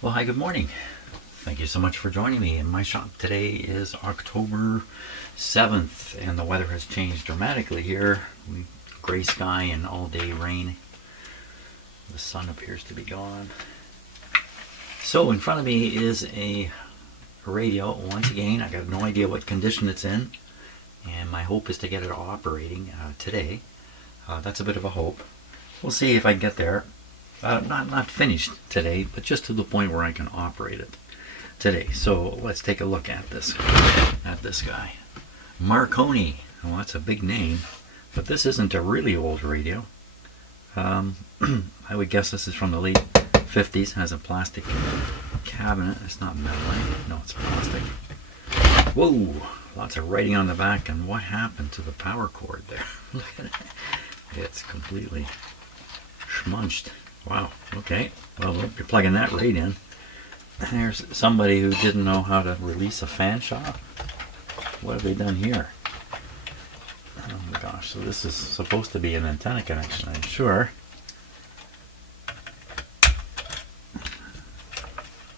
Well, hi, good morning. Thank you so much for joining me in my shop. Today is October 7th, and the weather has changed dramatically here. Gray sky and all-day rain. The sun appears to be gone. So in front of me is a radio. Once again, I got no idea what condition it's in, and my hope is to get it operating today. That's a bit of a hope. We'll see if I can get there. Not finished today, but just to the point where I can operate it today. So let's take a look at this guy. Marconi. Well, that's a big name, but this isn't a really old radio. I would guess this is from the late 50s. Has a plastic cabinet. It's not metal, right? No, it's plastic. Whoa! Lots of writing on the back, and what happened to the power cord there? Look at it. It's completely schmunched. Wow, okay. Well, you're plugging that right in. There's somebody who didn't know how to release a fan shop. What have they done here? Oh my gosh, so this is supposed to be an antenna connection, I'm sure.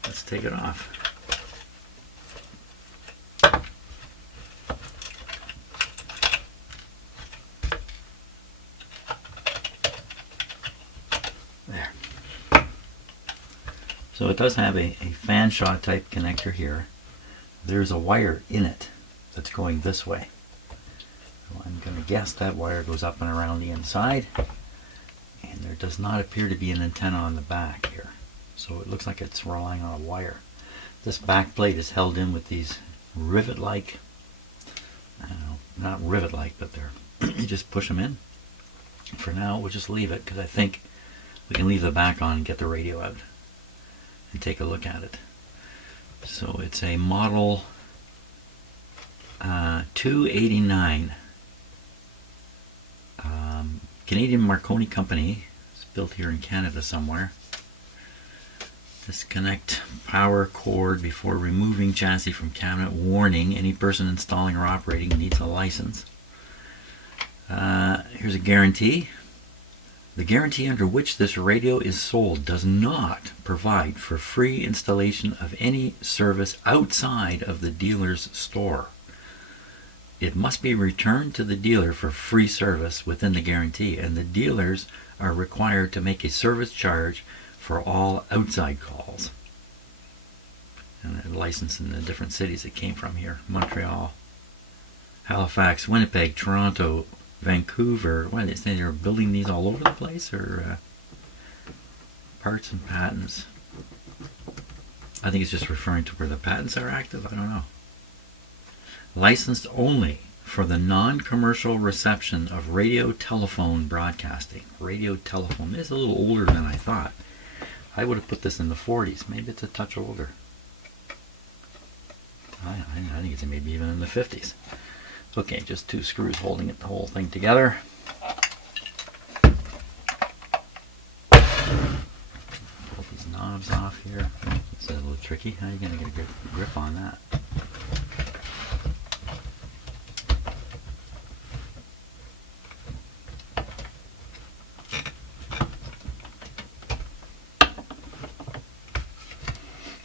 Let's take it off. So it does have a fan shot type connector here. There's a wire in it that's going this way. So I'm going to guess that wire goes up and around the inside. And there does not appear to be an antenna on the back here. So it looks like it's relying on a wire. This back plate is held in with these rivet-like, I don't know, not rivet-like, but they're, you just push them in. For now, we'll just leave it because I think we can leave the back on and get the radio out and take a look at it. So it's a model 289 Canadian Marconi company. It's built here in Canada somewhere. Disconnect power cord before removing chassis from cabinet. Warning, any person installing or operating needs a license. Here's a guarantee. The guarantee under which this radio is sold does not provide for free installation of any service outside of the dealer's store. It must be returned to the dealer for free service within the guarantee, and the dealers are required to make a service charge for all outside calls. And a license in the different cities it came from here: Montreal, Halifax, Winnipeg, Toronto, Vancouver. What, they say they're building these all over the place, or parts and patents? I think it's just referring to where the patents are active. I don't know. Licensed only for the non-commercial reception of radio telephone broadcasting. Radio telephone. It's a little older than I thought. I would have put this in the 40s. Maybe it's a touch older. I think it's maybe even in the 50s. Okay, just two screws holding the whole thing together. Pull these knobs off here. It's a little tricky. How are you going to get a good grip on that?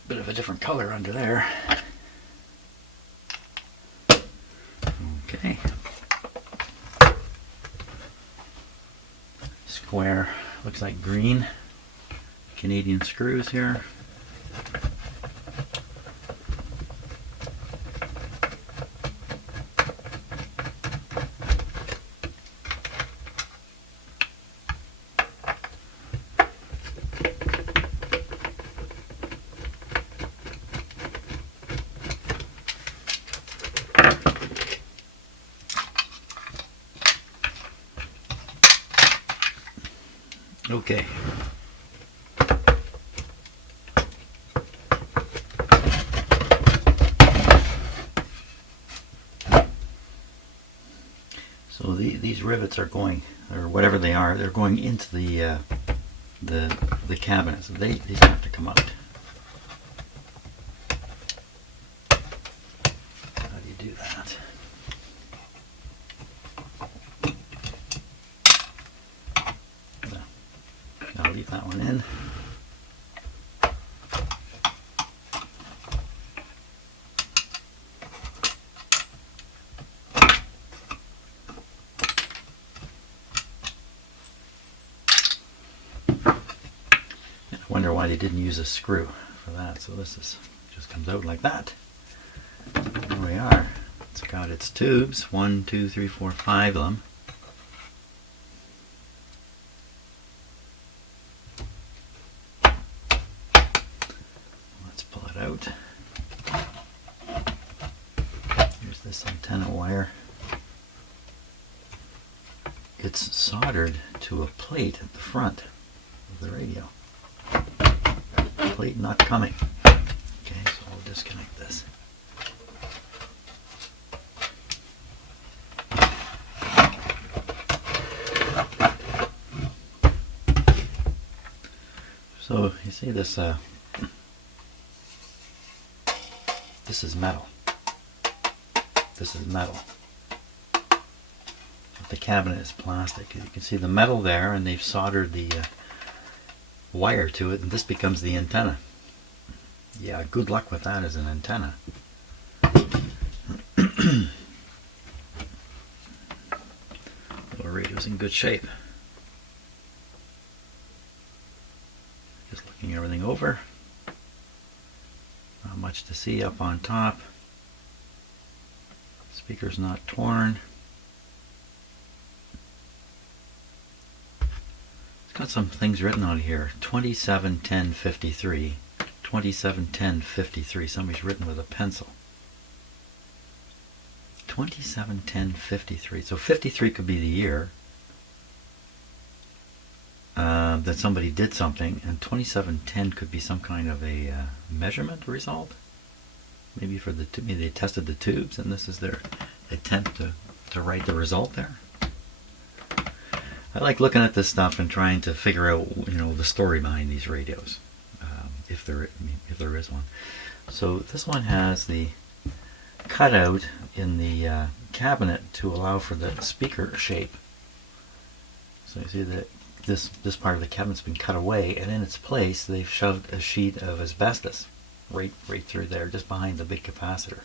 Bit of a different color under there. Okay. Square, looks like green Canadian screws here. Okay. So these rivets are going, or whatever they are, they're going into the cabinets. These have to come out. How do you do that? I'll leave that one in. Wonder why they didn't use a screw for that. So this is just comes out like that. There we are. It's got its tubes. 1, 2, 3, 4, 5 of them. Let's pull it out. Here's this antenna wire. It's soldered to a plate at the front of the radio. Plate not coming. Okay, so we'll disconnect this. So you see this, this is metal. This is metal. But the cabinet is plastic. You can see the metal there, and they've soldered the wire to it, and this becomes the antenna. Yeah, good luck with that as an antenna. The radio's in good shape. Just looking everything over. Not much to see up on top. Speaker's not torn. It's got some things written on here. 271053. 271053. Somebody's written with a pencil. 271053. So 53 could be the year that somebody did something, and 2710 could be some kind of a measurement result. Maybe for the maybe they tested the tubes, and this is their attempt to write the result there. I like looking at this stuff and trying to figure out, you know, the story behind these radios, if there is one. So this one has the cutout in the cabinet to allow for the speaker shape. So you see that this part of the cabinet's been cut away, and in its place they've shoved a sheet of asbestos right through there, just behind the big capacitor.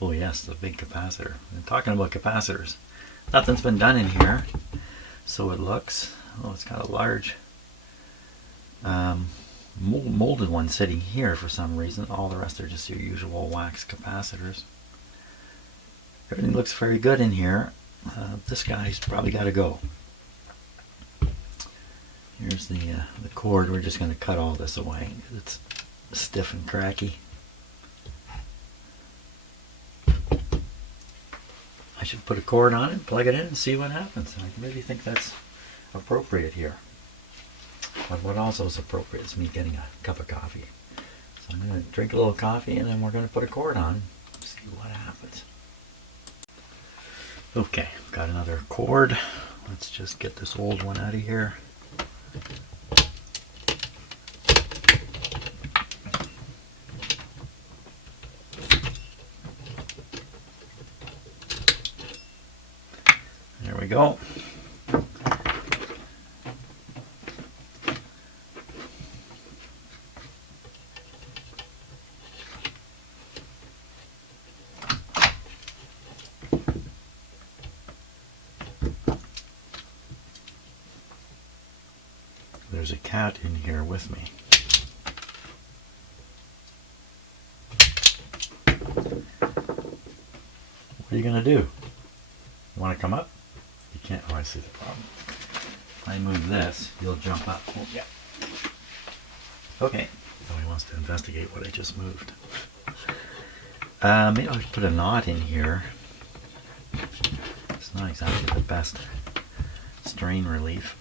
Oh yes, the big capacitor. And talking about capacitors, nothing's been done in here, so it looks. Oh, it's got a large molded one sitting here for some reason. All the rest are just your usual wax capacitors. Everything looks very good in here. This guy's probably got to go. Here's the cord. We're just going to cut all this away. It's stiff and cracky. I should put a cord on it, plug it in, and see what happens. I really think that's appropriate here. But what also is appropriate is me getting a cup of coffee. So I'm going to drink a little coffee, and then we're going to put a cord on and see what happens. Okay, got another cord. Let's just get this old one out of here. There we go. There's a cat in here with me. What are you going to do? You want to come up? You can't. Oh, I see the problem. If I move this, you'll jump up. Oh, yeah. Okay. So he wants to investigate what I just moved. Maybe I'll put a knot in here. It's not exactly the best strain relief.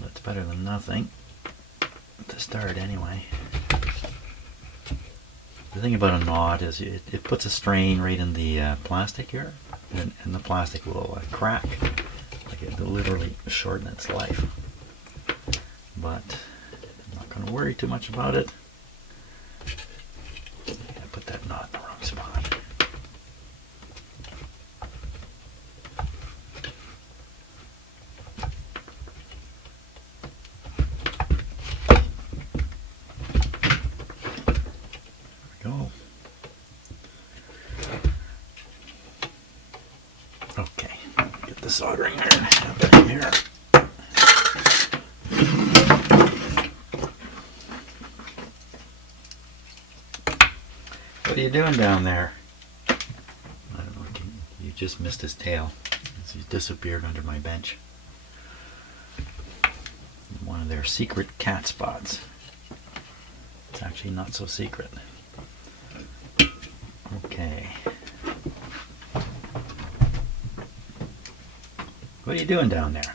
That's better than nothing. To start anyway. The thing about a knot is it puts a strain right in the plastic here, and the plastic will crack. Like it will literally shorten its life. But I'm not going to worry too much about it. I put that knot in the wrong spot. Okay, get the soldering iron up in here. What are you doing down there? I don't know. You just missed his tail. He's disappeared under my bench. One of their secret cat spots. It's actually not so secret. Okay. What are you doing down there?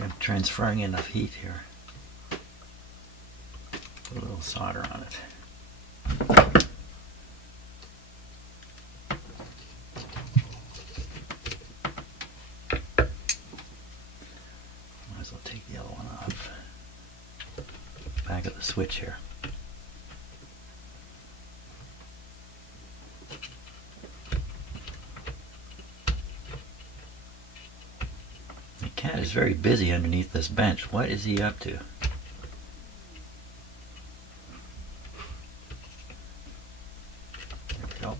I'm transferring enough heat here. Put a little solder on it. Might as well take the other one off. Back of the switch here. Cat is very busy underneath this bench. What is he up to? There we go.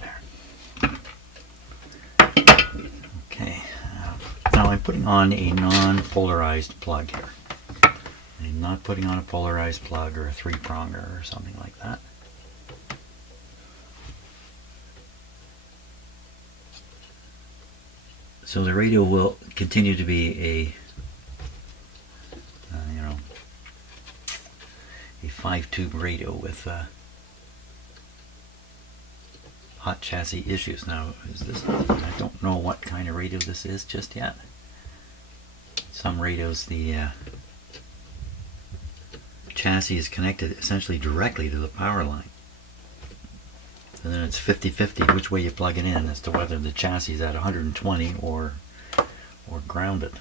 There. Okay. Now I'm putting on a non-polarized plug here. I'm not putting on a polarized plug or a three-pronger or something like that. So the radio will continue to be a 5-tube radio with hot chassis issues. Now, I don't know what kind of radio this is just yet. Some radios, the chassis is connected essentially directly to the power line. And then it's 50-50 which way you plug it in as to whether the chassis is at 120 or grounded.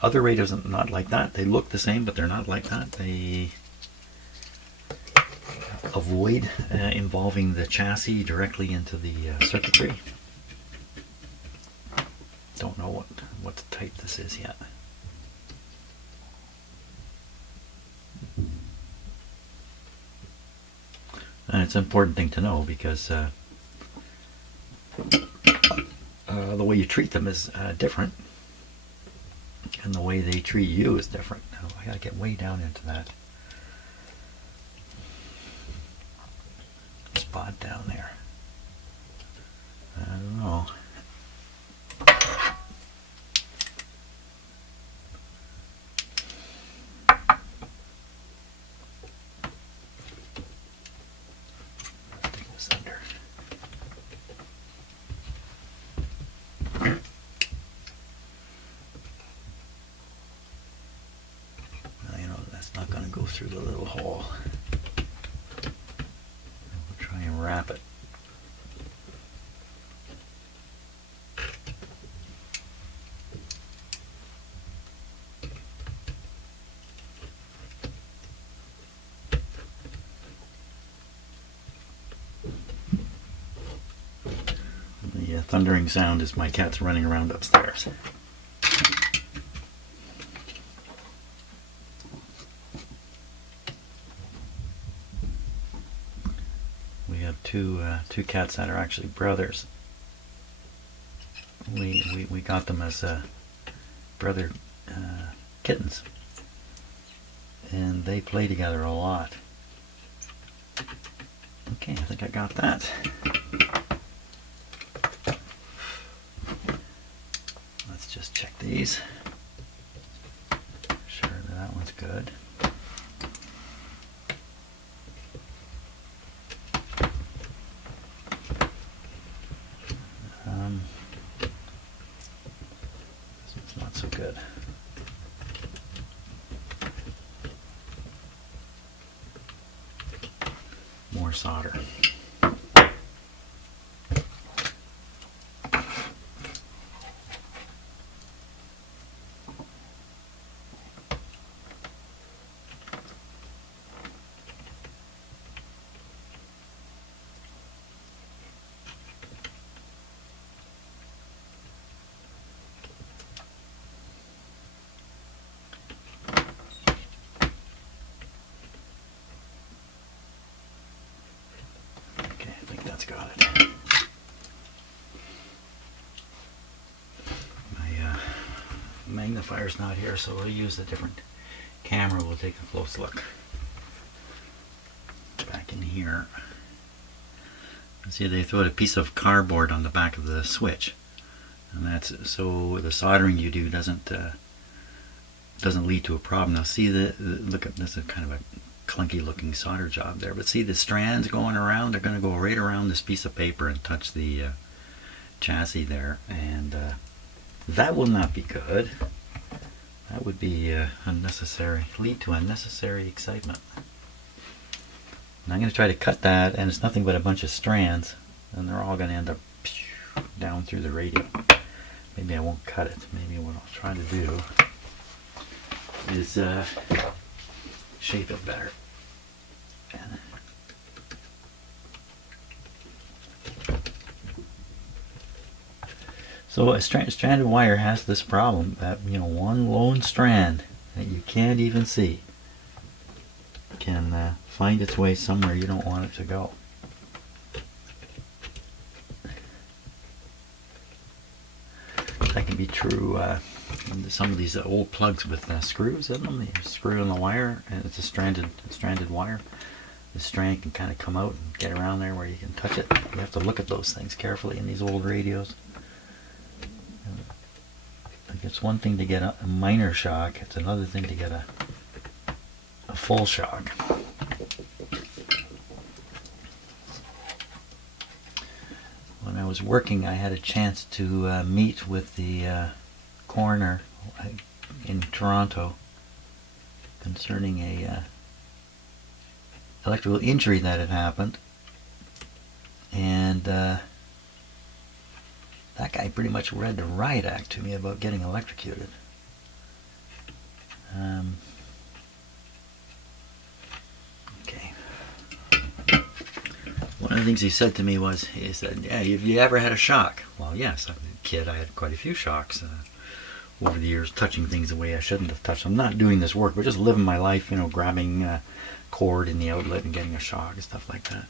Other radios are not like that. They look the same, but they're not like that. They avoid involving the chassis directly into the circuitry. Don't know what type this is yet. And it's an important thing to know because the way you treat them is different, and the way they treat you is different. Now I gotta get way down into that spot down there. I don't know. Not going to go through the little hole. We'll try and wrap it. The thundering sound is my cats running around upstairs. We have two cats that are actually brothers. We got them as brother kittens, and they play together a lot. Okay, I think I got that. Let's just check these. Sure that one's good. This one's not so good. More solder. that's got it. My magnifier's not here, so we'll use a different camera. We'll take a close look. Back in here. See, they throw a piece of cardboard on the back of the switch, and that's so the soldering you do doesn't lead to a problem. Now see look at this is kind of a clunky looking solder job there, but see the strands going around, they're going to go right around this piece of paper and touch the chassis there, and that will not be good. That would be lead to unnecessary excitement. And I'm going to try to cut that, and it's nothing but a bunch of strands, and they're all going to end up down through the radio. Maybe I won't cut it. Maybe what I'll try to do is shape it better. So a stranded wire has this problem that, you know, one lone strand that you can't even see can find its way somewhere you don't want it to go. That can be true some of these old plugs with screws in them. You screw in the wire, and it's a stranded wire. The strand can kind of come out and get around there where you can touch it. You have to look at those things carefully in these old radios. It's one thing to get a minor shock, it's another thing to get a full shock. When I was working, I had a chance to meet with the coroner in Toronto concerning a electrical injury that had happened, and that guy pretty much read the riot act to me about getting electrocuted. Okay. One of the things he said to me was, he said, "Yeah, have you ever had a shock?" Well, yes, as a kid I had quite a few shocks over the years, touching things the way I shouldn't have touched them. I'm not doing this work, but just living my life, you know, grabbing cord in the outlet and getting a shock and stuff like that.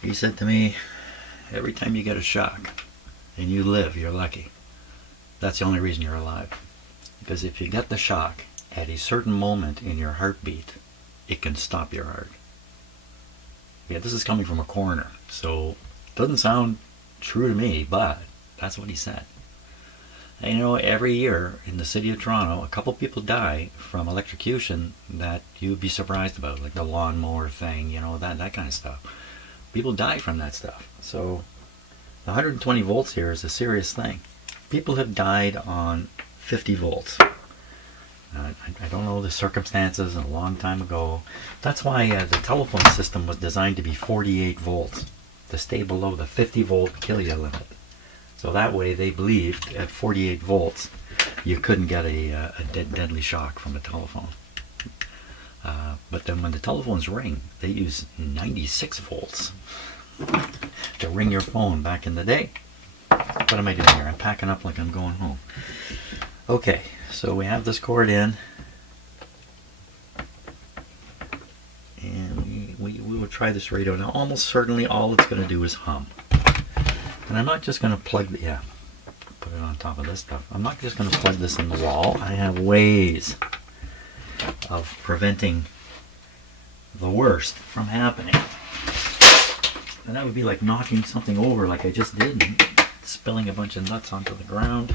He said to me, every time you get a shock and you live, you're lucky. That's the only reason you're alive. Because if you get the shock at a certain moment in your heartbeat, it can stop your heart. Yeah, this is coming from a coroner, so it doesn't sound true to me, but that's what he said. And you know, every year in the city of Toronto, a couple people die from electrocution that you'd be surprised about, like the lawnmower thing, you know, that kind of stuff. People die from that stuff. So the 120 volts here is a serious thing. People have died on 50 volts. I don't know the circumstances, a long time ago. That's why the telephone system was designed to be 48 volts, to stay below the 50 volt kiloya limit. So that way they believed at 48 volts you couldn't get a deadly shock from a telephone. But then when the telephones ring, they use 96 volts to ring your phone back in the day. What am I doing here? I'm packing up like I'm going home. Okay, so we have this cord in, and we will try this radio. Now almost certainly all it's going to do is hum. And I'm not just going to plug the, put it on top of this stuff. I'm not just going to plug this in the wall. I have ways of preventing the worst from happening. And that would be like knocking something over like I just did and spilling a bunch of nuts onto the ground.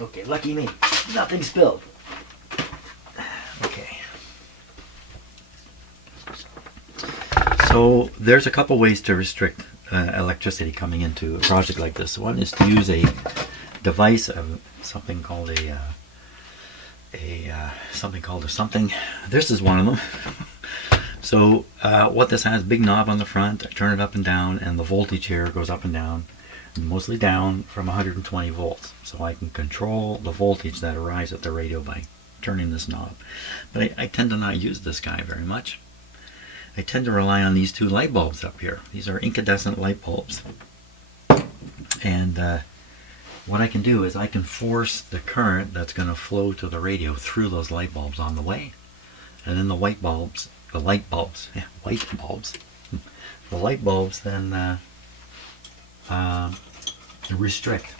Okay, lucky me. Nothing spilled. Okay. So there's a couple ways to restrict electricity coming into a project like this. One is to use a device of something called something. This is one of them. So what this has, big knob on the front, I turn it up and down, and the voltage here goes up and down, mostly down from 120 volts. So I can control the voltage that arrives at the radio by turning this knob. But I tend to not use this guy very much. I tend to rely on these two light bulbs up here. These are incandescent light bulbs. And what I can do is I can force the current that's going to flow to the radio through those light bulbs on the way. And then the white bulbs, the light bulbs, yeah, white bulbs, the light bulbs then restrict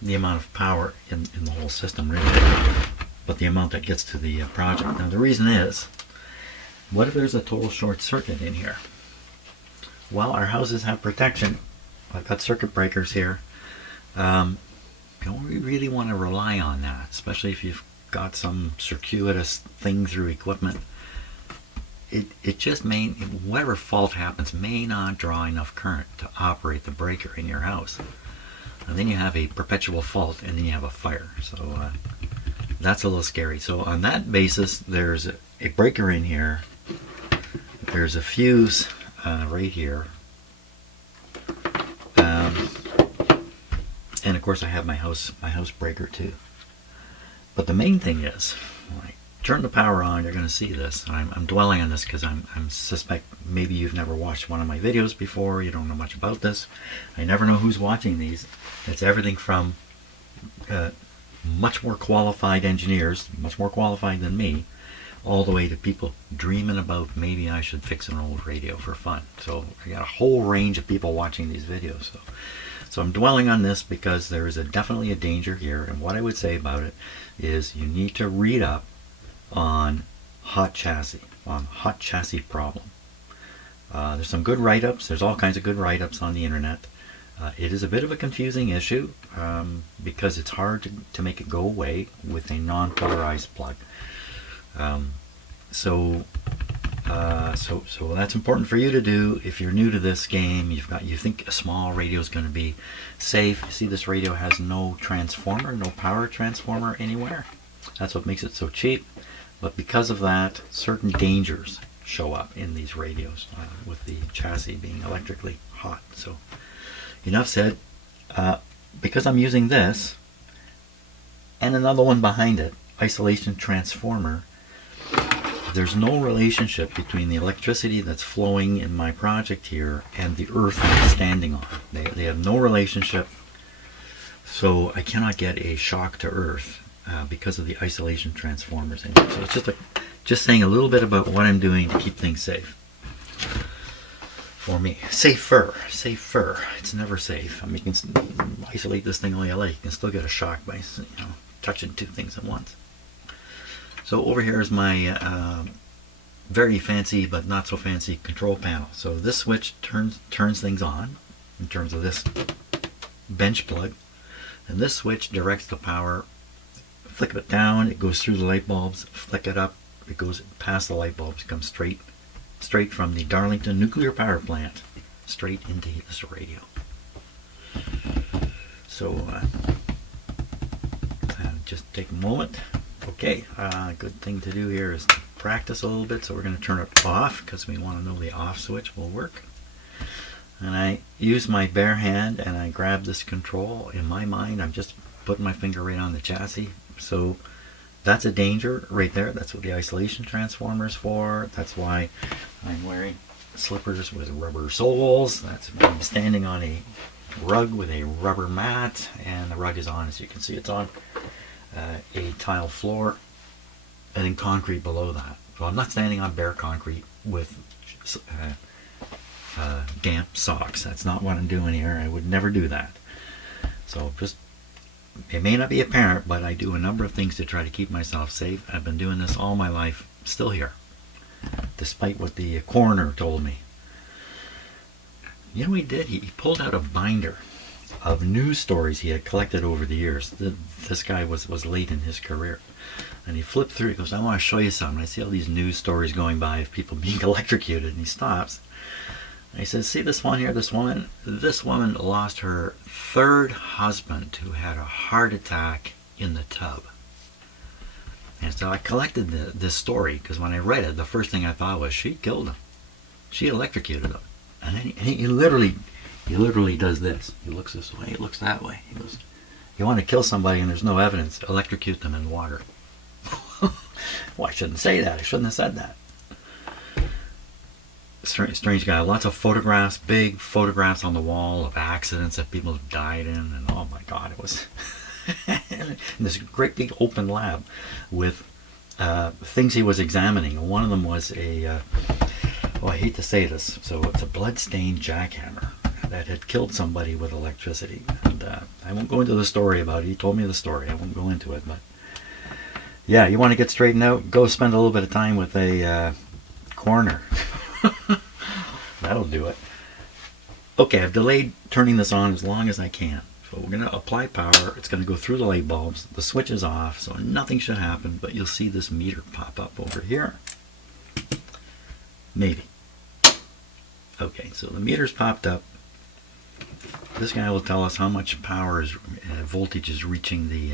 the amount of power in the whole system, really, but the amount that gets to the project. Now the reason is, what if there's a total short circuit in here? Well, our houses have protection. I've got circuit breakers here. Don't we really want to rely on that, especially if you've got some circuitous thing through equipment? It just may, whatever fault happens, may not draw enough current to operate the breaker in your house. And then you have a perpetual fault, and then you have a fire. So that's a little scary. So on that basis, there's a breaker in here. There's a fuse right here. And of course I have my house breaker too. But the main thing is, when I turn the power on, you're going to see this. And I'm dwelling on this because I'm suspect maybe you've never watched one of my videos before. You don't know much about this. I never know who's watching these. It's everything from much more qualified engineers, much more qualified than me, all the way to people dreaming about maybe I should fix an old radio for fun. So I got a whole range of people watching these videos. So I'm dwelling on this because there is definitely a danger here, and what I would say about it is you need to read up on hot chassis problem. There's some good write-ups. There's all kinds of good write-ups on the internet. It is a bit of a confusing issue because it's hard to make it go away with a non-polarized plug. So that's important for you to do if you're new to this game. You think a small radio is going to be safe. You see, this radio has no transformer, no power transformer anywhere. That's what makes it so cheap. But because of that, certain dangers show up in these radios with the chassis being electrically hot. So enough said. Because I'm using this and another one behind it, isolation transformer, there's no relationship between the electricity that's flowing in my project here and the earth I'm standing on. They have no relationship, so I cannot get a shock to earth because of the isolation transformers in it. So it's just saying a little bit about what I'm doing to keep things safe. For me. Safer. It's never safe. I mean, you can isolate this thing all you like. You can still get a shock by touching two things at once. So over here is my very fancy but not so fancy control panel. So this switch turns things on in terms of this bench plug, and this switch directs the power. Flick it down, it goes through the light bulbs. Flick it up, it goes past the light bulbs. It comes straight from the Darlington nuclear power plant straight into this radio. So just take a moment. Okay, good thing to do here is to practice a little bit. So we're going to turn it off because we want to know the off switch will work. And I use my bare hand and I grab this control. In my mind, I'm just putting my finger right on the chassis. So that's a danger right there. That's what the isolation transformer is for. That's why I'm wearing slippers with rubber soles. That's why I'm standing on a rug with a rubber mat, and the rug is on, as you can see, it's on a tile floor and then concrete below that. So I'm not standing on bare concrete with damp socks. That's not what I'm doing here. I would never do that. So just, it may not be apparent, but I do a number of things to try to keep myself safe. I've been doing this all my life, still here, despite what the coroner told me. You know what he did? He pulled out a binder of news stories he had collected over the years. This guy was late in his career. And he flipped through, he goes, I want to show you something. I see all these news stories going by of people being electrocuted. And he stops. And he says, see this one here, this woman lost her third husband who had a heart attack in the tub. And so I collected this story because when I read it, the first thing I thought was, she killed him. She electrocuted him. And then he literally does this. He looks this way, he looks that way. He goes, you want to kill somebody and there's no evidence, electrocute them in water. Well, I shouldn't say that. I shouldn't have said that. Strange guy. Lots of photographs, big photographs on the wall of accidents that people have died in, and oh my God, it was in this great big open lab with things he was examining. One of them was a, oh, I hate to say this, so it's a blood-stained jackhammer that had killed somebody with electricity. And I won't go into the story about it. He told me the story. I won't go into it, but yeah, you want to get straightened out? Go spend a little bit of time with a coroner. That'll do it. Okay, I've delayed turning this on as long as I can. So we're going to apply power. It's going to go through the light bulbs. The switch is off, so nothing should happen, but you'll see this meter pop up over here. Maybe. Okay, so the meter's popped up. This guy will tell us how much power is voltage is reaching the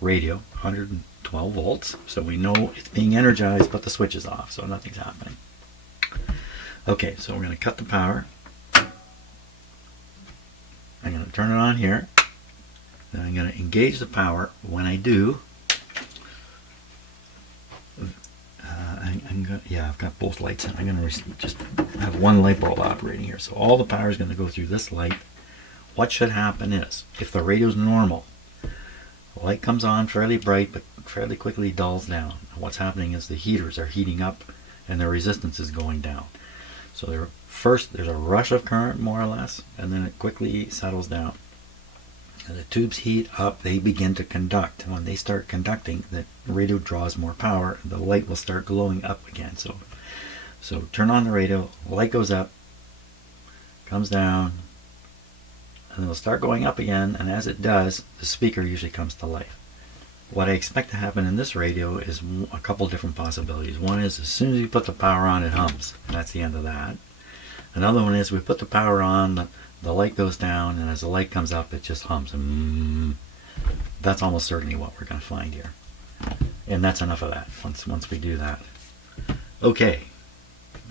radio, 112 volts. So we know it's being energized, but the switch is off, so nothing's happening. Okay, so we're going to cut the power. I'm going to turn it on here. Then I'm going to engage the power. When I do, I've got both lights in. I'm going to just have one light bulb operating here. So all the power is going to go through this light. What should happen is, if the radio is normal, the light comes on fairly bright, but fairly quickly dulls down. And what's happening is the heaters are heating up and their resistance is going down. So first there's a rush of current, more or less, and then it quickly settles down. And the tubes heat up, they begin to conduct. And when they start conducting, the radio draws more power, and the light will start glowing up again. So turn on the radio, light goes up, comes down, and it'll start going up again, and as it does, the speaker usually comes to life. What I expect to happen in this radio is a couple different possibilities. One is, as soon as you put the power on, it hums. That's the end of that. Another one is, we put the power on, the light goes down, and as the light comes up, it just hums. That's almost certainly what we're going to find here. And that's enough of that, once we do that. Okay,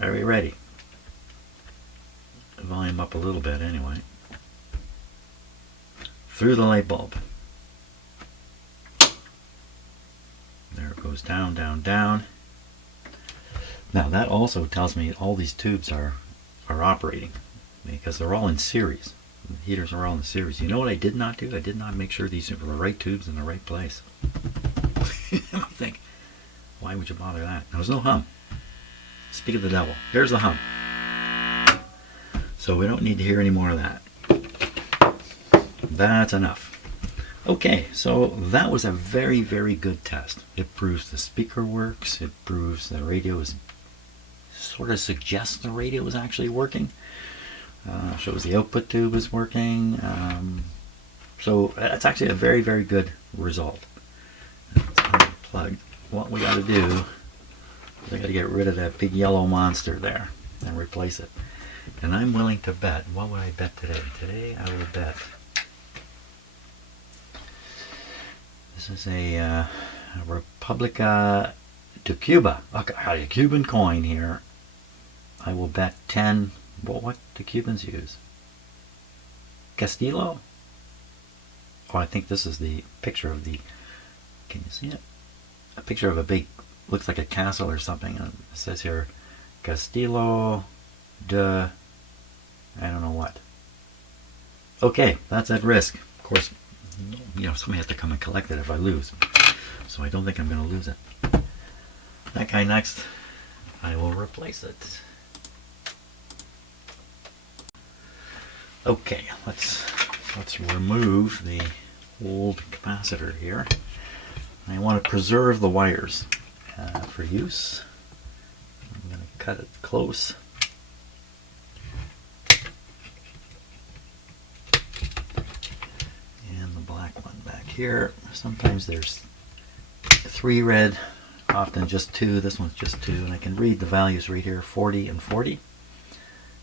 are we ready? Volume up a little bit anyway. Through the light bulb. There it goes, down, down, down. Now that also tells me all these tubes are operating, because they're all in series. The heaters are all in series. You know what I did not do? I did not make sure these are the right tubes in the right place. You might think, why would you bother that? There was no hum. Speak of the devil. Here's the hum. So we don't need to hear any more of that. That's enough. Okay, so that was a very, very good test. It proves the speaker works. It proves the radio is, sort of suggests the radio is actually working. Shows the output tube is working. So that's actually a very, very good result. Plug. What we got to do is I got to get rid of that big yellow monster there and replace it. And I'm willing to bet. What would I bet today? Today I will bet. This is a Republica de Cuba, a Cuban coin here. I will bet 10. Well, what do Cubans use? Castillo? Oh, I think this is the picture of the. Can you see it? A picture of a big, looks like a castle or something. It says here, Castillo de. I don't know what. Okay, that's at risk. Of course, somebody has to come and collect it if I lose. So I don't think I'm going to lose it. That guy next, I will replace it. Okay, let's remove the old capacitor here. I want to preserve the wires for use. I'm going to cut it close. And the black one back here. Sometimes there's 3 red, often just 2. This one's just 2, and I can read the values right here, 40 and 40.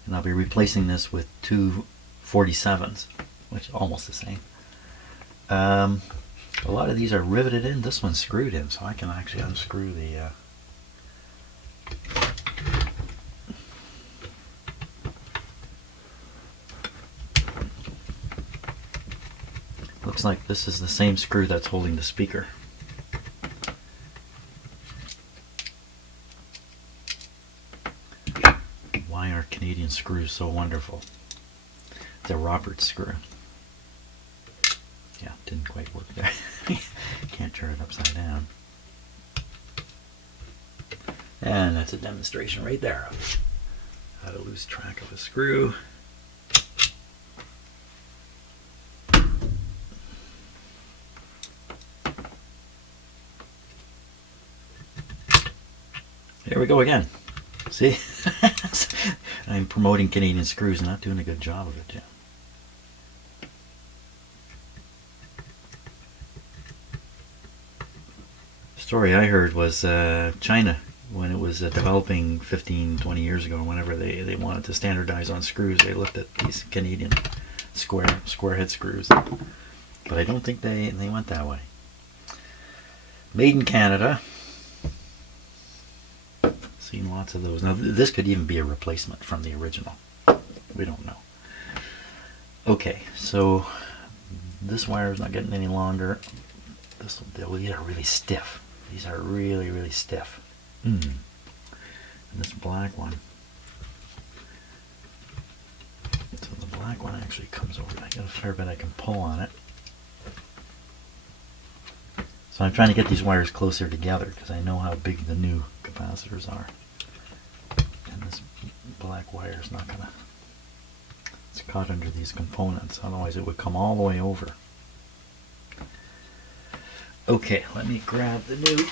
And I'll be replacing this with 2 47s, which is almost the same. A lot of these are riveted in. This one's screwed in, so I can actually unscrew the looks like this is the same screw that's holding the speaker. Wire Canadian screw is so wonderful. It's a Roberts screw. Yeah, didn't quite work there. Can't turn it upside down. And that's a demonstration right there of how to lose track of a screw. There we go again. See? I'm promoting Canadian screws, not doing a good job of it yet. The story I heard was China, when it was developing 15, 20 years ago, whenever they wanted to standardize on screws, they looked at these Canadian square head screws. But I don't think they went that way. Made in Canada. Seen lots of those. Now this could even be a replacement from the original. We don't know. Okay, so this wire is not getting any longer. These are really stiff. These are really, really stiff. And this black one. So the black one actually comes over. I got a fair bit I can pull on it. So I'm trying to get these wires closer together because I know how big the new capacitors are. And this black wire is not gonna, it's caught under these components, otherwise it would come all the way over. Okay, let me grab the new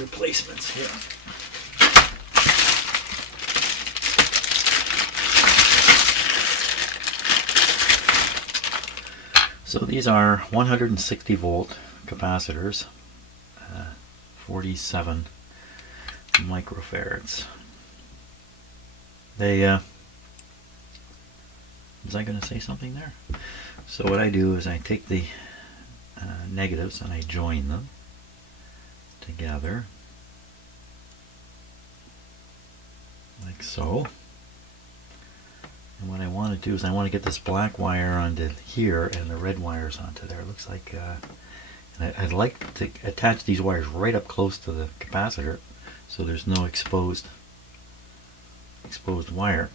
replacements here. So these are 160 volt capacitors, 47 microfarads. They, was I going to say something there? So what I do is I take the negatives and I join them together, like so. And what I want to do is I want to get this black wire onto here and the red wires onto there. It looks like, and I'd like to attach these wires right up close to the capacitor so there's no exposed wire.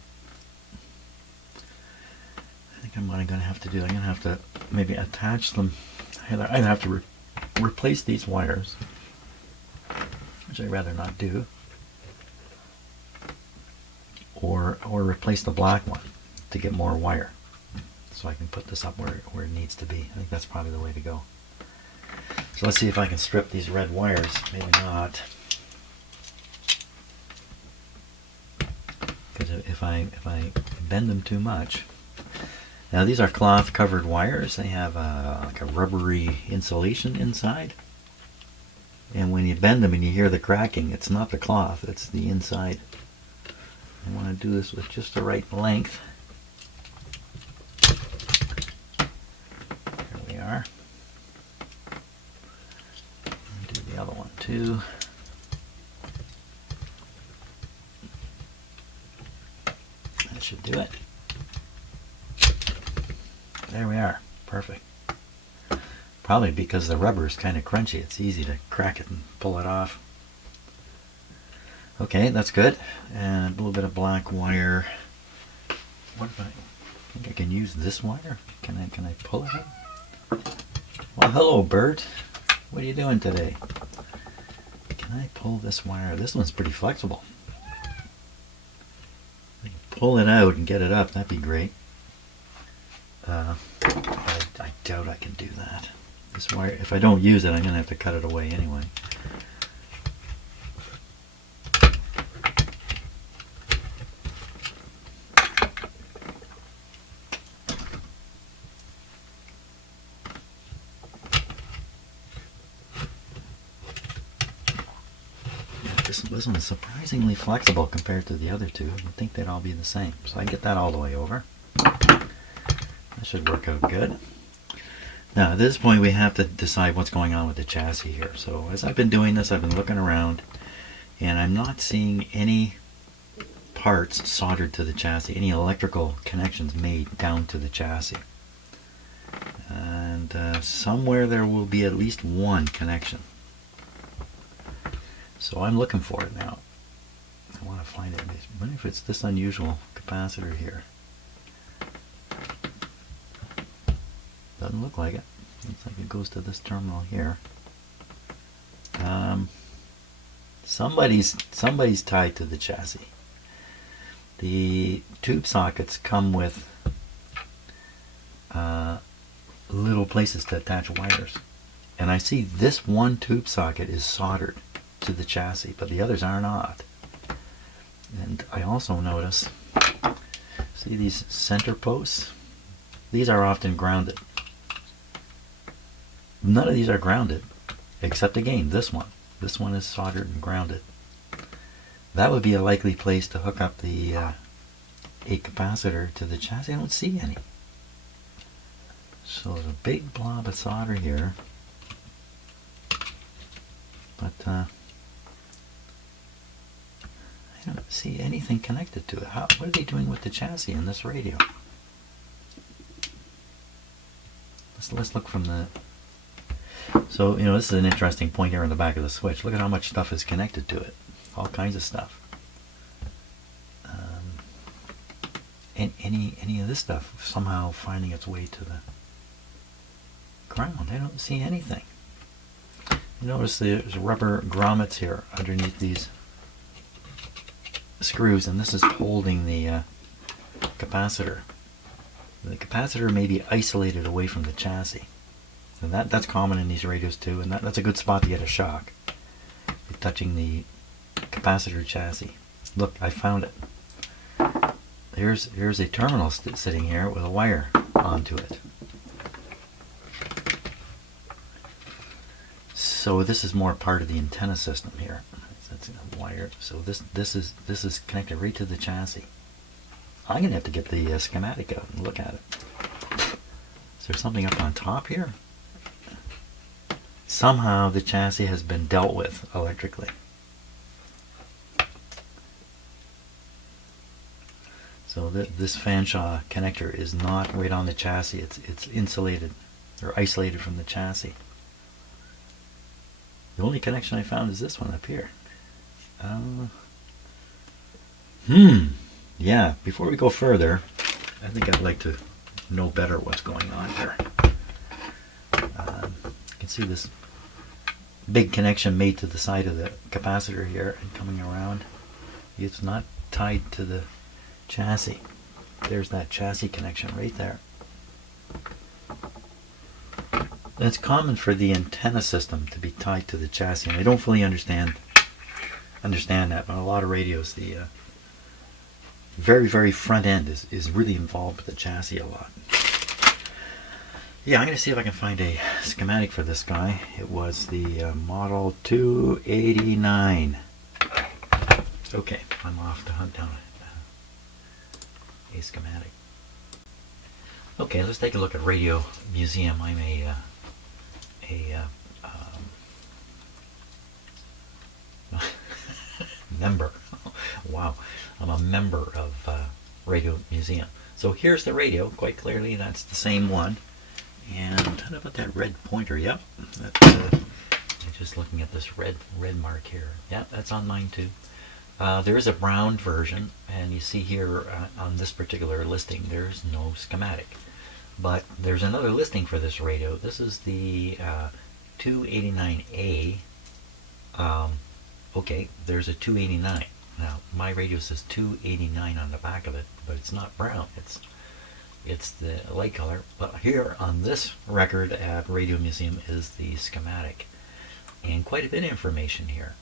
I think I'm going to have to do, I'm going to have to maybe attach them. I'd have to replace these wires, which I'd rather not do, or replace the black one to get more wire so I can put this up where it needs to be. I think that's probably the way to go. So let's see if I can strip these red wires. Maybe not, because if I bend them too much. Now these are cloth covered wires. They have like a rubbery insulation inside, and when you bend them and you hear the cracking, it's not the cloth, it's the inside. I want to do this with just the right length. There we are. And do the other one too. That should do it. There we are. Perfect. Probably because the rubber is kind of crunchy, it's easy to crack it and pull it off. Okay, that's good. And a little bit of black wire. What if I think I can use this wire? Can I pull it up? Well, hello, Bert. What are you doing today? Can I pull this wire? This one's pretty flexible. I can pull it out and get it up. That'd be great. I doubt I can do that. This wire, if I don't use it, I'm going to have to cut it away anyway. This one is surprisingly flexible compared to the other two. I would think they'd all be the same. So I get that all the way over. That should work out good. Now at this point we have to decide what's going on with the chassis here. So as I've been doing this, I've been looking around and I'm not seeing any parts soldered to the chassis, any electrical connections made down to the chassis. And somewhere there will be at least one connection. So I'm looking for it now. I want to find it. I wonder if it's this unusual capacitor here. Doesn't look like it. Looks like it goes to this terminal here. Somebody's tied to the chassis. The tube sockets come with little places to attach wires, and I see this one tube socket is soldered to the chassis, but the others are not. And I also notice, see these center posts? These are often grounded. None of these are grounded, except again this one. This one is soldered and grounded. That would be a likely place to hook up the a capacitor to the chassis. I don't see any. So there's a big blob of solder here, but I don't see anything connected to it. What are they doing with the chassis in this radio? Let's look from the... So, you know, this is an interesting point here in the back of the switch. Look at how much stuff is connected to it. All kinds of stuff. And any of this stuff somehow finding its way to the ground. I don't see anything. You notice there's rubber grommets here underneath these screws, and this is holding the capacitor. The capacitor may be isolated away from the chassis. And that's common in these radios too, and that's a good spot to get a shock. You're touching the capacitor chassis. Look, I found it. Here's a terminal sitting here with a wire onto it. So this is more part of the antenna system here. That's a wire. So this is connected right to the chassis. I'm gonna have to get the schematic out and look at it. Is there something up on top here? Somehow the chassis has been dealt with electrically. So this fanshaw connector is not right on the chassis. It's insulated or isolated from the chassis. The only connection I found is this one up here. Yeah, before we go further, I think I'd like to know better what's going on here. You can see this big connection made to the side of the capacitor here and coming around. It's not tied to the chassis. There's that chassis connection right there. It's common for the antenna system to be tied to the chassis, and I don't fully understand that. But on a lot of radios, the very front end is really involved with the chassis a lot. Yeah, I'm going to see if I can find a schematic for this guy. It was the model 289. Okay, I'm off to hunt down a schematic. Okay, let's take a look at Radio Museum. I'm a member. Wow, I'm a member of Radio Museum. So here's the radio. Quite clearly, that's the same one. And how about that red pointer? Yep, I'm just looking at this red mark here. Yeah, that's on mine too. There is a brown version, and you see here on this particular listing, there's no schematic. But there's another listing for this radio. This is the 289A. Okay, there's a 289. Now, my radio says 289 on the back of it, but it's not brown. It's the light color. But here on this record at Radio Museum is the schematic. And quite a bit of information here.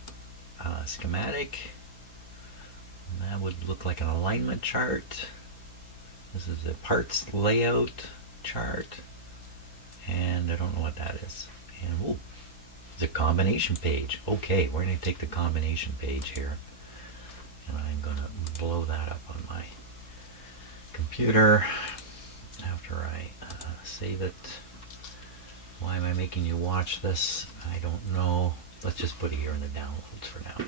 Schematic. That would look like an alignment chart. This is the parts layout chart. And I don't know what that is. And the combination page. Okay, we're going to take the combination page here. And I'm going to blow that up on my computer after I save it. Why am I making you watch this? I don't know. Let's just put it here in the downloads for now.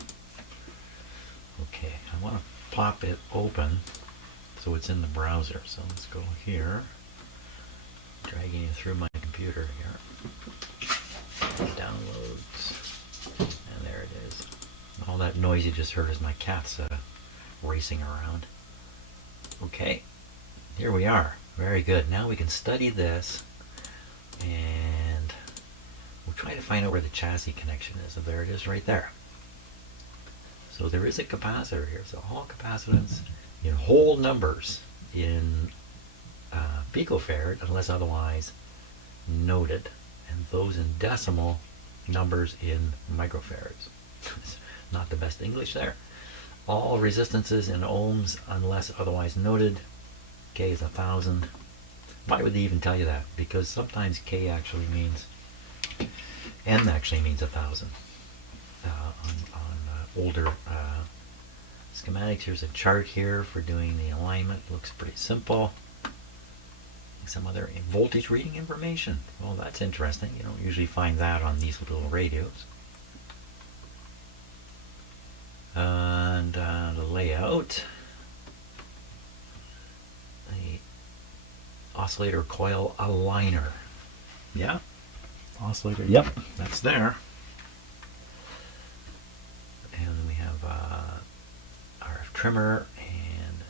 Okay, I want to pop it open so it's in the browser. So let's go here, dragging it through my computer here. Downloads, and there it is. All that noise you just heard is my cat's racing around. Okay, here we are. Very good. Now we can study this, and we'll try to find out where the chassis connection is. So there it is right there. So there is a capacitor here. So all capacitance in whole numbers in picofarad, unless otherwise noted, and those in decimal numbers in microfarads. Not the best English there. All resistances in ohms, unless otherwise noted. K is 1,000. Why would they even tell you that? Because sometimes K actually means, M actually means 1,000. On older schematics, here's a chart here for doing the alignment. Looks pretty simple. Some other voltage reading information. Well, that's interesting. You don't usually find that on these little radios. And the layout. The oscillator coil aligner. Yeah, oscillator. Yep, that's there. And then we have RF trimmer and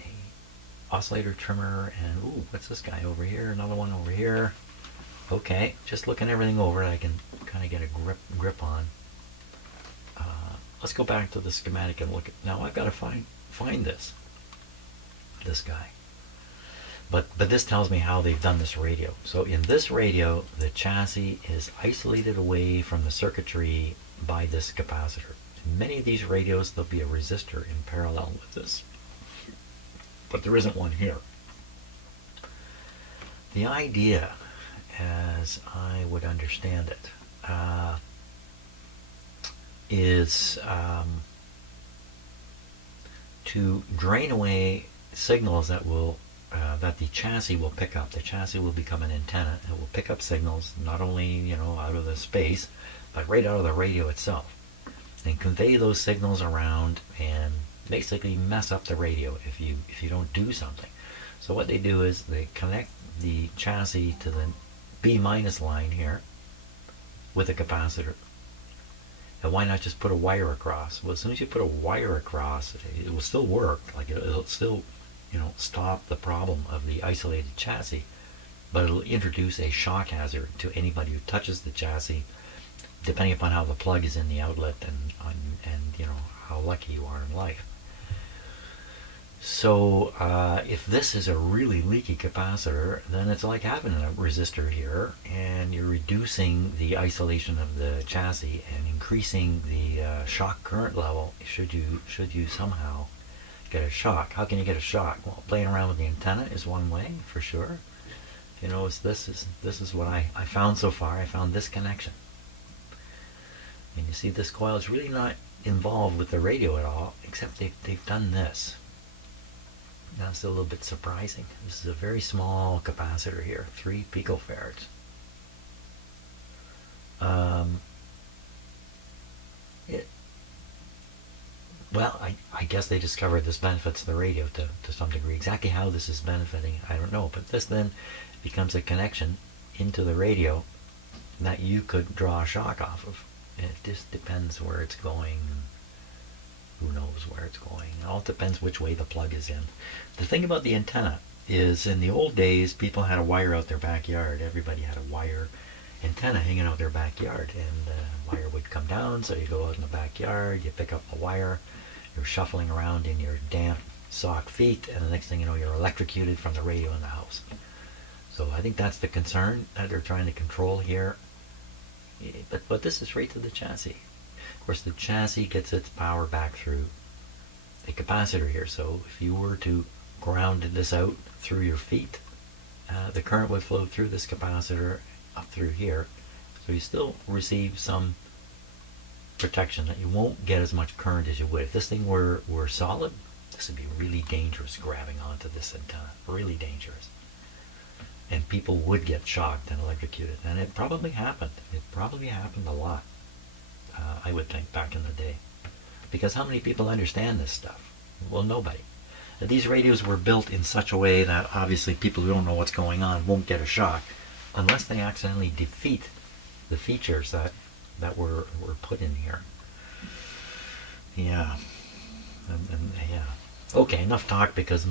a oscillator trimmer, and ooh, what's this guy over here? Another one over here. Okay, just looking everything over, I can kind of get a grip on. Let's go back to the schematic and look at. Now I've got to find this guy. But this tells me how they've done this radio. So in this radio, the chassis is isolated away from the circuitry by this capacitor. In many of these radios, there'll be a resistor in parallel with this, but there isn't one here. The idea, as I would understand it, is to drain away signals that will that the chassis will pick up. The chassis will become an antenna. It will pick up signals not only out of the space, but right out of the radio itself, and convey those signals around and basically mess up the radio if you don't do something. So what they do is they connect the chassis to the B minus line here with a capacitor. And why not just put a wire across? Well, as soon as you put a wire across, it will still work. Like it'll still, stop the problem of the isolated chassis, but it'll introduce a shock hazard to anybody who touches the chassis, depending upon how the plug is in the outlet and how lucky you are in life. So if this is a really leaky capacitor, then it's like having a resistor here, and you're reducing the isolation of the chassis and increasing the shock current level should you somehow get a shock. How can you get a shock? Well, playing around with the antenna is one way, for sure. This is what I found so far. I found this connection. And you see this coil is really not involved with the radio at all, except they've done this. Now it's a little bit surprising. This is a very small capacitor here, 3 picofarads. Well, I guess they discovered this benefits the radio to some degree. Exactly how this is benefiting, I don't know. But this then becomes a connection into the radio that you could draw a shock off of. And it just depends where it's going. Who knows where it's going? It all depends which way the plug is in. The thing about the antenna is, in the old days, people had a wire out their backyard. Everybody had a wire antenna hanging out their backyard, and the wire would come down, so you go out in the backyard, you pick up the wire, you're shuffling around in your damp sock feet, and the next thing you know, you're electrocuted from the radio in the house. So I think that's the concern that they're trying to control here. But this is right to the chassis. Of course, the chassis gets its power back through a capacitor here. So if you were to ground this out through your feet, the current would flow through this capacitor up through here. So you still receive some protection, that you won't get as much current as you would. If this thing were solid, this would be really dangerous grabbing onto this antenna. Really dangerous. And people would get shocked and electrocuted. And it probably happened. It probably happened a lot. I would think, back in the day. Because how many people understand this stuff? Well, nobody. These radios were built in such a way that obviously people who don't know what's going on won't get a shock unless they accidentally defeat the features that were put in here. Yeah. And yeah. Okay, enough talk, because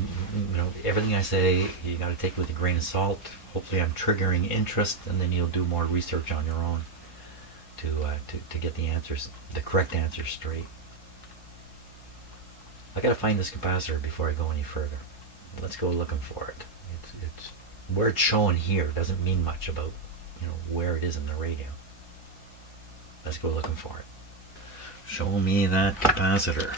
everything I say you got to take with a grain of salt. Hopefully, I'm triggering interest, and then you'll do more research on your own to get the answers, the correct answers straight. I got to find this capacitor before I go any further. Let's go looking for it. It's where it's shown here doesn't mean much about where it is in the radio. Let's go looking for it. Show me that capacitor.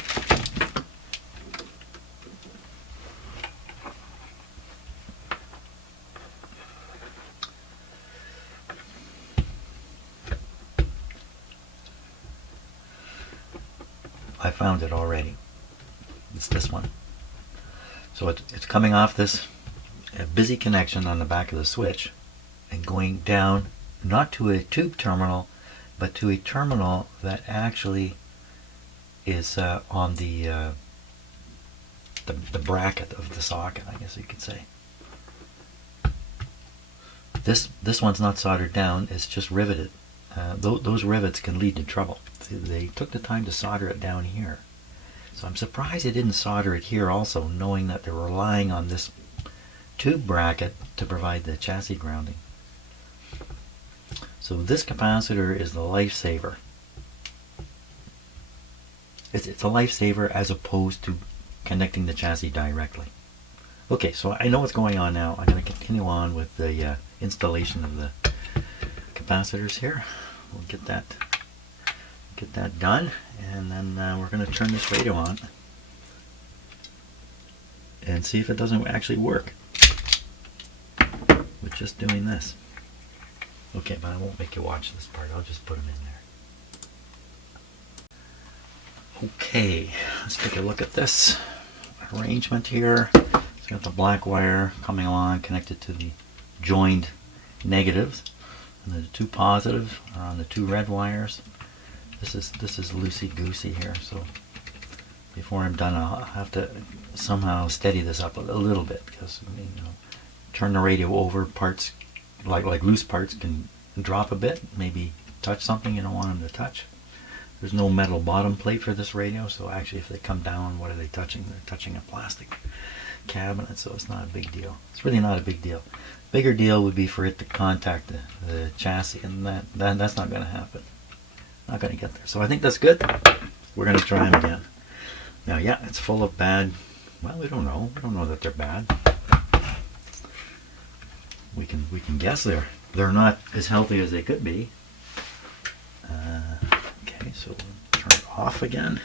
I found it already. It's this one. So it's coming off this busy connection on the back of the switch and going down, not to a tube terminal, but to a terminal that actually is on the bracket of the socket, I guess you could say. This one's not soldered down, it's just riveted. Those rivets can lead to trouble. They took the time to solder it down here. So I'm surprised they didn't solder it here also, knowing that they're relying on this tube bracket to provide the chassis grounding. So this capacitor is the lifesaver. It's a lifesaver as opposed to connecting the chassis directly. Okay, so I know what's going on now. I'm going to continue on with the installation of the capacitors here. We'll get that done, and then we're going to turn this radio on and see if it doesn't actually work with just doing this. Okay, but I won't make you watch this part. I'll just put them in there. Okay, let's take a look at this arrangement here. It's got the black wire coming along connected to the joined negatives, and the two positives are on the two red wires. This is loosey-goosey here, so before I'm done I'll have to somehow steady this up a little bit, because turn the radio over, parts like loose parts can drop a bit, maybe touch something you don't want them to touch. There's no metal bottom plate for this radio, so actually if they come down, what are they touching? They're touching a plastic cabinet, so it's not a big deal. It's really not a big deal. Bigger deal would be for it to contact the chassis, and that's not going to happen. Not going to get there. So I think that's good. We're going to try them again. Now, yeah, it's full of bad. Well, we don't know. We don't know that they're bad. We can guess they're not as healthy as they could be. Okay, so we'll turn it off again.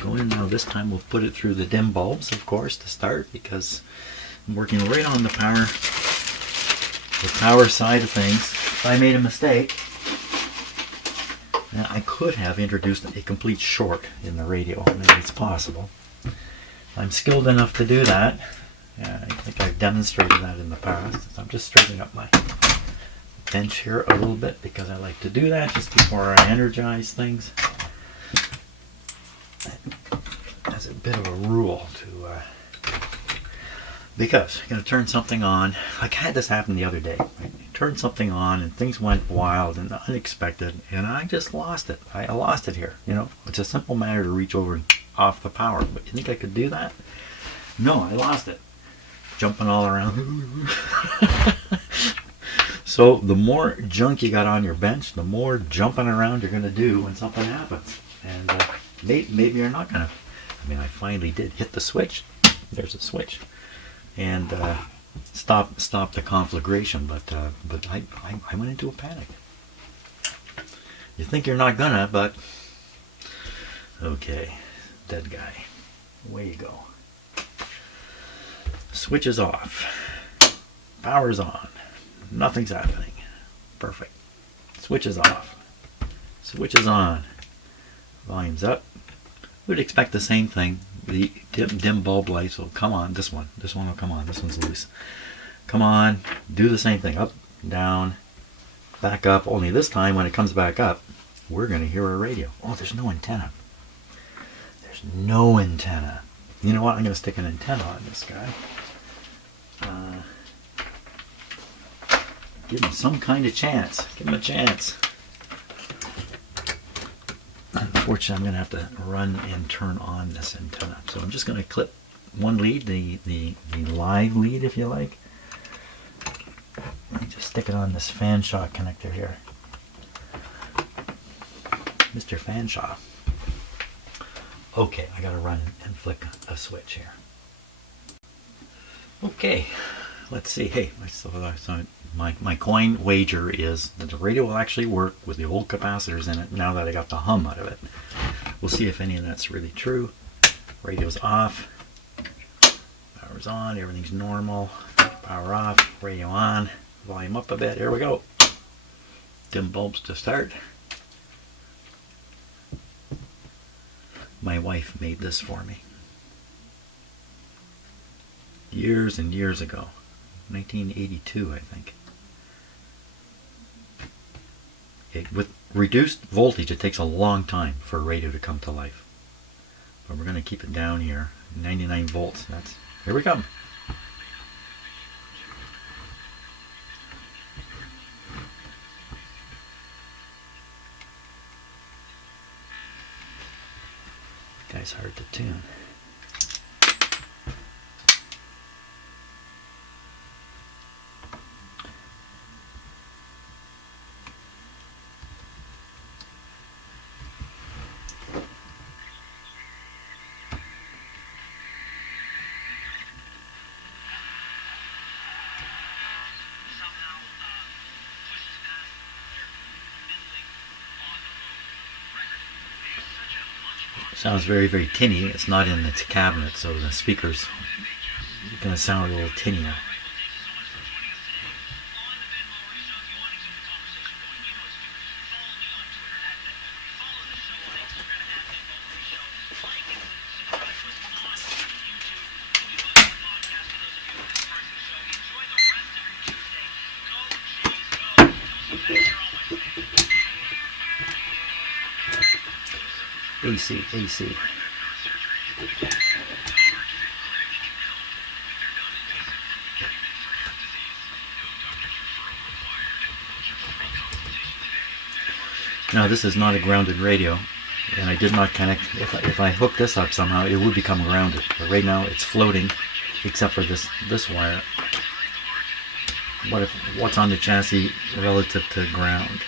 Go in now. This time we'll put it through the dim bulbs, of course, to start, because I'm working right on the power side of things. If I made a mistake, now, I could have introduced a complete short in the radio. Maybe it's possible. I'm skilled enough to do that. I think I've demonstrated that in the past. So I'm just straightening up my bench here a little bit, because I like to do that just before I energize things. As a bit of a rule because you're going to turn something on. Like I had this happen the other day. Right? Turned something on and things went wild and unexpected, and I just lost it. I lost it here. It's a simple matter to reach over and off the power, but you think I could do that? No, I lost it. Jumping all around. So the more junk you got on your bench, the more jumping around you're going to do when something happens. And maybe you're not going to. I finally did hit the switch. There's a switch. And stop the conflagration, but I went into a panic. You think you're not gonna, but okay, dead guy. Away you go. Switch is off. Power's on. Nothing's happening. Perfect. Switch is off. Switch is on. Volume's up. We'd expect the same thing. The dim bulb lights will come on. This one will come on. This one's loose. Come on. Do the same thing. Up, down, back up. Only this time when it comes back up, we're going to hear a radio. Oh, there's no antenna. There's no antenna. You know what? I'm going to stick an antenna on this guy. Give him some kind of chance. Give him a chance. unfortunately, I'm going to have to run and turn on this antenna. So I'm just going to clip one lead, the live lead, if you like. Let me just stick it on this Fanshawe connector here. Mr. Fanshawe. Okay, I got to run and flick a switch here. Okay, let's see. Hey, my coin wager is that the radio will actually work with the old capacitors in it now that I got the hum out of it. We'll see if any of that's really true. Radio's off. Power's on. Everything's normal. Power off. Radio on. Volume up a bit. Here we go. Dim bulbs to start. My wife made this for me. Years and years ago. 1982, I think. With reduced voltage, it takes a long time for a radio to come to life. But we're going to keep it down here. 99 volts. Here we come. Guy's hard to tune. Sounds very, very tinny. It's not in its cabinet, so the speaker's going to sound a little tinnier. AC. Now this is not a grounded radio, and I did not connect. If I hook this up somehow, it would become grounded. But right now it's floating, except for this wire. What's on the chassis relative to ground?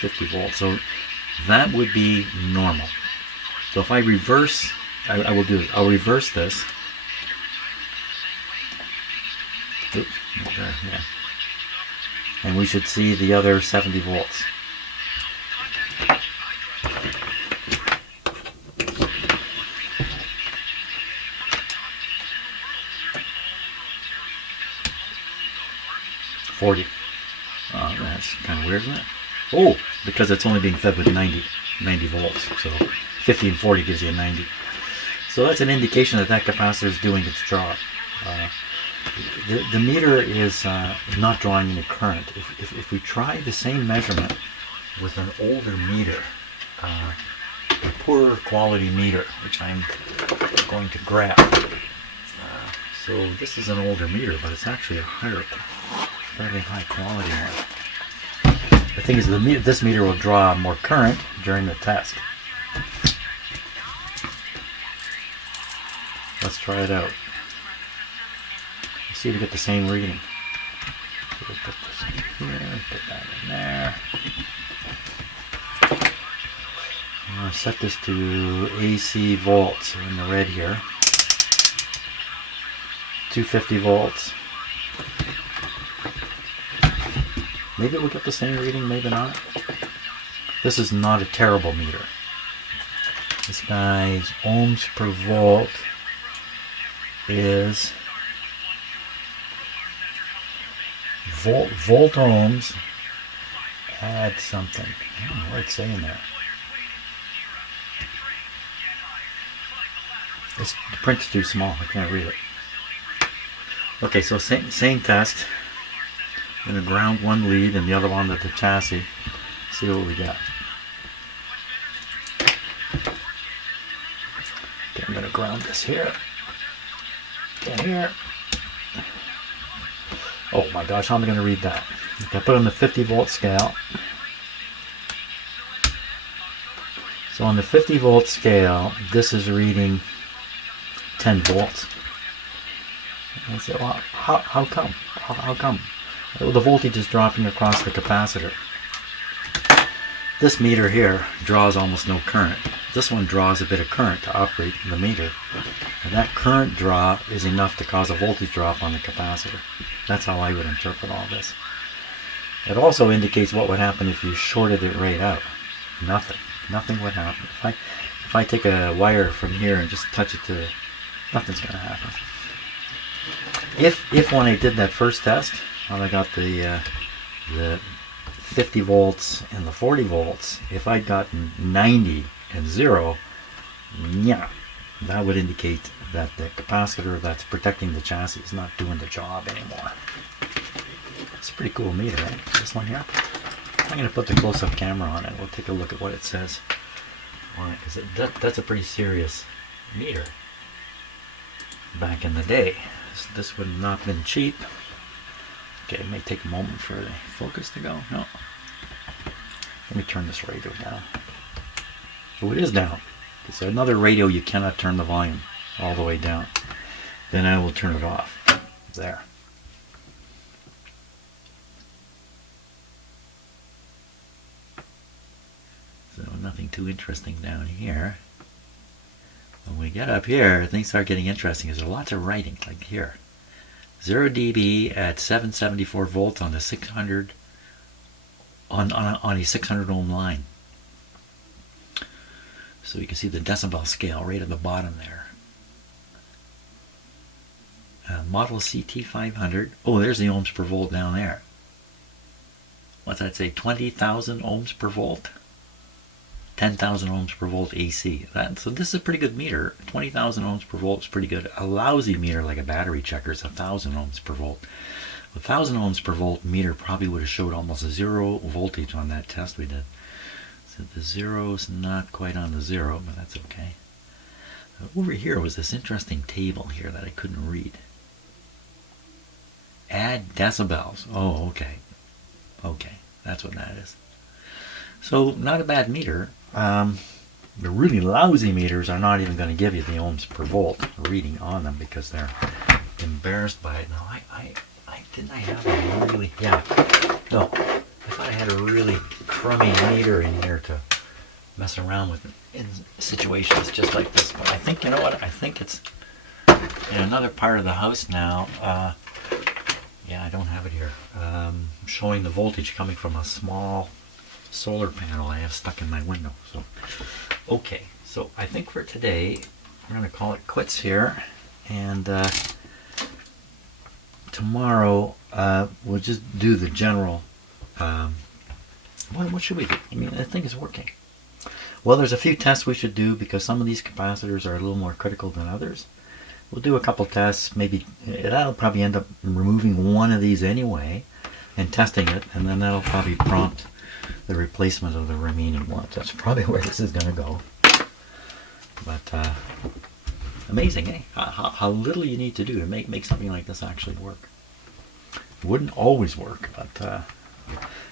50 volts. So that would be normal. So if I reverse, I will do it. I'll reverse this. Oops, there, yeah. And we should see the other 70 volts. $40. That's kind of weird, isn't it? Oh, because it's only being fed with 90 volts. So 50 and 40 gives you a 90. So that's an indication that capacitor is doing its job. The meter is not drawing any current. If we try the same measurement with an older meter, a poorer quality meter, which I'm going to grab. So this is an older meter, but it's actually a fairly high quality one. The thing is, this meter will draw more current during the test. Let's try it out. Let's see if we get the same reading. So we'll put this in here, put that in there. I'm going to set this to AC volts in the red here. 250 volts. Maybe it will get the same reading, maybe not. This is not a terrible meter. This guy's ohms per volt is volt ohms. Add something. I don't know what it's saying there. The print's too small. I can't read it. Okay, so same test. I'm going to ground one lead and the other one at the chassis. See what we got. Okay, I'm going to ground this here. And here. Oh my gosh, how am I going to read that? Okay, I put on the 50 volt scale. So on the 50 volt scale, this is reading 10 volts. And I said, well, how come? How come? Well, the voltage is dropping across the capacitor. This meter here draws almost no current. This one draws a bit of current to operate the meter. And that current draw is enough to cause a voltage drop on the capacitor. That's how I would interpret all this. It also indicates what would happen if you shorted it right out. Nothing. Nothing would happen. If I take a wire from here and just touch it to, nothing's going to happen. If when I did that first test, when I got the 50 volts and the 40 volts, if I'd gotten 90 and 0, yeah, that would indicate that the capacitor that's protecting the chassis is not doing the job anymore. It's a pretty cool meter, right? This one here. I'm going to put the close-up camera on it. We'll take a look at what it says on it, because that's a pretty serious meter. Back in the day, this would not have been cheap. Okay, it may take a moment for the focus to go. No. Let me turn this radio down. Oh, it is down. It's another radio you cannot turn the volume all the way down. Then I will turn it off. There. So nothing too interesting down here. When we get up here, things start getting interesting because there's lots of writing, like here. 0 dB at 774 volts on the 600 on a 600 ohm line. So you can see the decibel scale right at the bottom there. Model CT500. Oh, there's the ohms per volt down there. What's that say? 20,000 ohms per volt. 10,000 ohms per volt AC. So this is a pretty good meter. 20,000 ohms per volt is pretty good. A lousy meter like a battery checker is 1,000 ohms per volt. 1,000 ohms per volt meter probably would have showed almost a 0 voltage on that test we did. So the 0 is not quite on the 0, but that's okay. Over here was this interesting table here that I couldn't read. Add decibels. Oh, okay. Okay, that's what that is. So not a bad meter. The really lousy meters are not even going to give you the ohms per volt reading on them because they're embarrassed by it. Now, didn't I have a really, yeah, no, I thought I had a really crummy meter in here to mess around with in situations just like this. But I think, you know what, I think it's in another part of the house now. Yeah, I don't have it here. Showing the voltage coming from a small solar panel I have stuck in my window. So, okay, so I think for today we're going to call it quits here, and tomorrow we'll just do the general. What should we do? I mean, I think it's working. Well, there's a few tests we should do because some of these capacitors are a little more critical than others. We'll do a couple tests. Maybe that'll probably end up removing one of these anyway and testing it, and then that'll probably prompt the replacement of the remaining ones. That's probably where this is going to go. But amazing, eh? How little you need to do to make something like this actually work. It wouldn't always work, but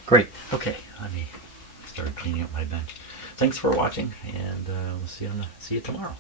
great. Okay, let me start cleaning up my bench. Thanks for watching, and we'll see you tomorrow.